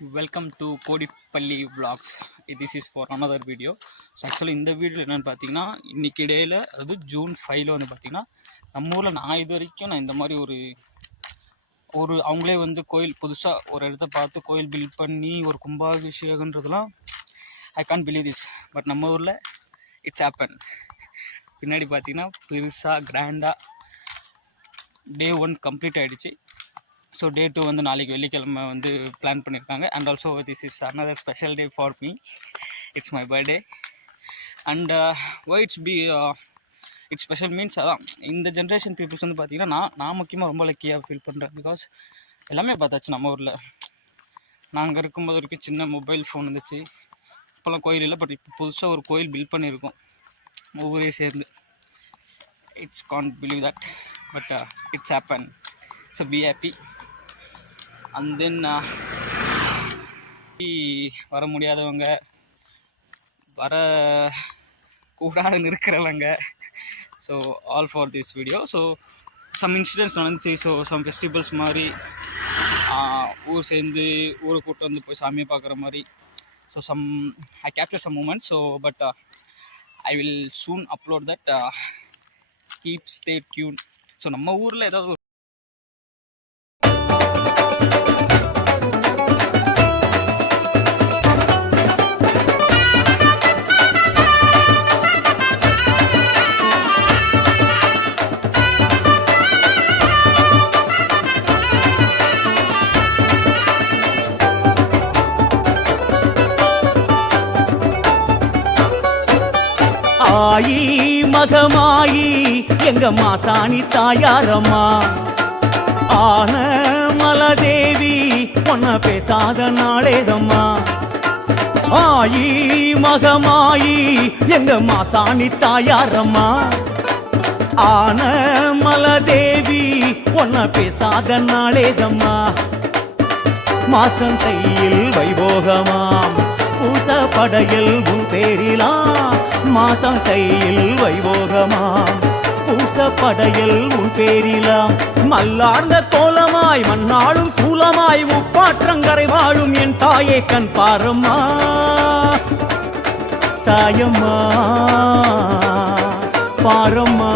Welcome to Kodipalli vlogs. This is for another video. So actually இந்த video என்னென்னு பார்த்தீங்கன்னா, இன்றைக்கி இடையில் அதாவது ஜூன் 5 வந்து பார்த்திங்கன்னா, நம்ம ஊரில் நான் இது வரைக்கும் நான் இந்த மாதிரி ஒரு அவங்களே வந்து கோயில் புதுசாக ஒரு இடத்த பார்த்து கோயில் பில்ட் பண்ணி ஒரு கும்பாபிஷேகன்றதுலாம் I can't believe this. But நம்ம ஊரில் இட்ஸ் ஹேப்பன். பின்னாடி பார்த்திங்கன்னா பெருசாக கிராண்டாக டே 1 கம்ப்ளீட் ஆகிடுச்சு. ஸோ டே 2 வந்து நாளைக்கு வெள்ளிக்கிழமை வந்து பிளான் பண்ணியிருக்காங்க. And also this is another special day for me. It's my birthday. And it's special means அதான் இந்த ஜென்ரேஷன் பீப்புள்ஸ் வந்து பார்த்திங்கன்னா நான் முக்கியமாக ரொம்ப லக்கியாக ஃபீல் பண்ணுறேன். பிகாஸ் எல்லாமே பார்த்தாச்சு நம்ம ஊரில். நாங்கள் இருக்கும்போது வரைக்கும் சின்ன மொபைல் ஃபோன் இருந்துச்சு. இப்போல்லாம் கோயில் இல்லை. பட் இப்போ புதுசாக ஒரு கோயில் பில்ட் பண்ணியிருக்கோம் ஊரே சேர்ந்து. It's can't believe that. But it's happen. So be happy. And then வர முடியாதவங்க, வர கூடாதுன்னு இருக்கிறவங்க, so all for this video. So some incidents நடந்துச்சு. ஸோ சம் ஃபெஸ்டிவல்ஸ் மாதிரி ஊர் சேர்ந்து ஊரை கூட்டு வந்து போய் சாமியை பார்க்குற மாதிரி. So I capture some moments. So but I will soon upload that. Keep stay tune. So நம்ம ஊரில் ஏதாவது ஆயி மகமாயி எங்க மாசாணி தாயாரம்மா, ஆன மலதேவி பொன்ன பேசாத நாளேதம்மா. ஆயி மகமாயி எங்க மாசாணி தாயாரம்மா, ஆன மலதேவி பொன்ன பேசாத நாளேதம்மா. மாசம் கையில் வைபோகமாம் பூச படையில் உன் பேரிலாம். மாசம் கையில் வைபோகமாம் பூச படையில் உன் பேரிலாம். மல்லார்ந்த கோலமாய் மண்ணாளும் சூலமாய் முப்பாற்றங்கரை வாழும் என் தாயே கண் பாரம்மா. தாயம்மா பாரம்மா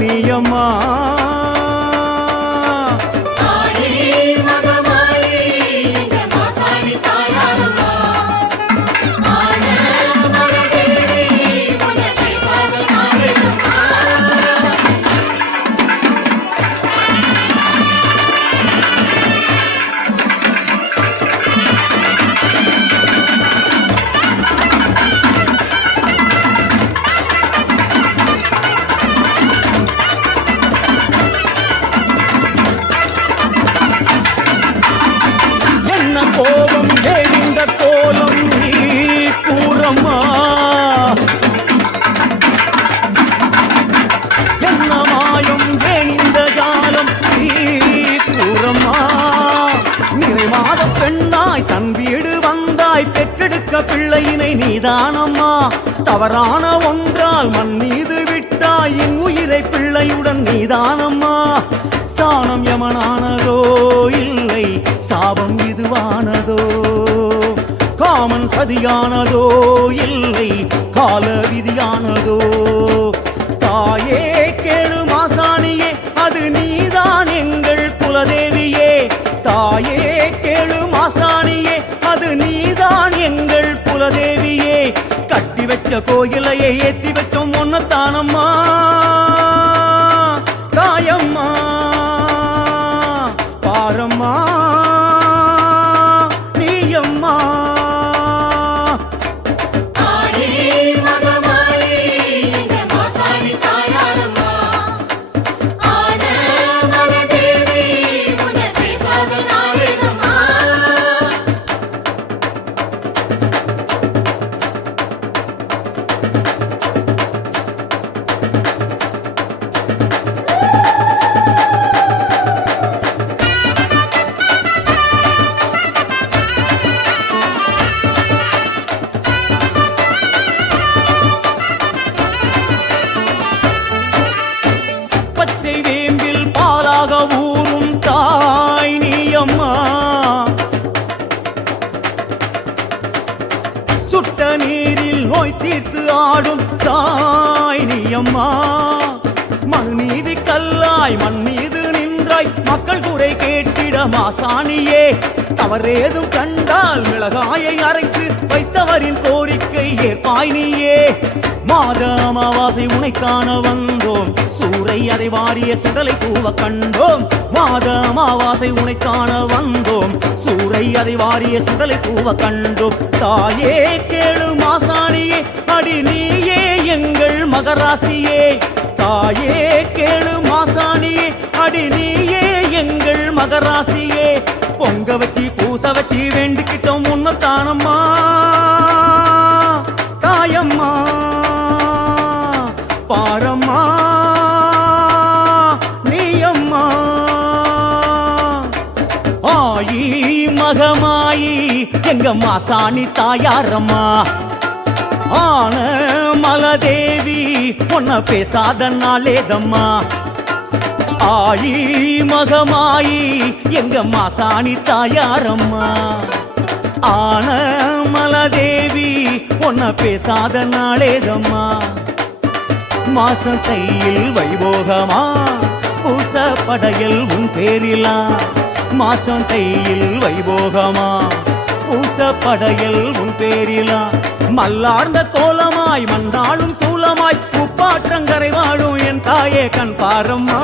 நீயம்மா. கோபம் தேவிந்த கோலம் நீ கூறம்மா. என்ன மாயம் தேனிந்த ஜாலம் நீ கூறம்மா. நிறைவாத பெண்ணாய் தன் வீடு வந்தாய் பெற்றெடுக்க பிள்ளையினை நீதானம்மா. தவறான ஒன்றால் மண் மீது விட்டாய் என் உயிரை பிள்ளையுடன் நீதானம்மா. சாணம் யமனானதோ இல்லை சாபம் இதுவானதோ, காமன் சதியானதோ இல்லை கால விதியானதோ. தாயே கேளு மாசாணியே அது நீதான் எங்கள் குலதேவியே. தாயே கேளு மாசாணியே அது நீதான் எங்கள் குலதேவியே. கட்டி வச்ச கோயிலையே ஏத்தி வச்சோம் ஒன்னத்தானம்மா. தாயம்மா பாரம்மா நீயம்மா. நோய் தீர்த்து ஆடும் தாய் நீ அம்மா. மண் மீது கல்லாய் மண் மீது நின்றாய் மக்கள் குறை கேட்டிட மாசாணியே. தவறேதும் கண்டால் மிளகாயை அரைத்து வைத்தவரின் கோரிக்கை ஏற்பாய் நீயே. மாத அமாவாசை உனை காண வந்தோம், சூறை அதை வாரிய சுடலை பூவ கண்டோம். மாத அமாவாசை உனை காண வந்தோம், சூறை அதை வாரிய சுடலை பூவ கண்டோம். தாயே கேளு மாசாணியே, அடி நீயே எங்கள் மகராசியே. தாயே கேளு மாசாணியே, அடி நீயே எங்கள் மகராசியே. பொங்க வச்சு பூச வச்சு வேண்டிக்கிட்டோம் உன்னத்தானம்மா தாயம்மா. பாரம்மா நீயம்மா. ஆயி மகமாயி எங்க மாசாணி தாயாரம்மா. ஆன மலதேவி உன்ன பேசாத நாளேதம்மா. ஆயி மகமாயி எங்க மாசாணி தாயாரம்மா. ஆன மலதேவி உன்ன பேசாத நாளேதம்மா. மாசம் கையில் வைபோகமா பூச படையல் உன் பேரிலா. மாசம் கையில் வைபோகமா பூச படையல் உன் பேரிலா. மல்லார்ந்த கோலமாய் மண்டாளும் சூலமாய் உப்பாற்றங்கரை வாழும் என் தாயே கண் பாரம்மா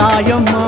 தாயம்மா.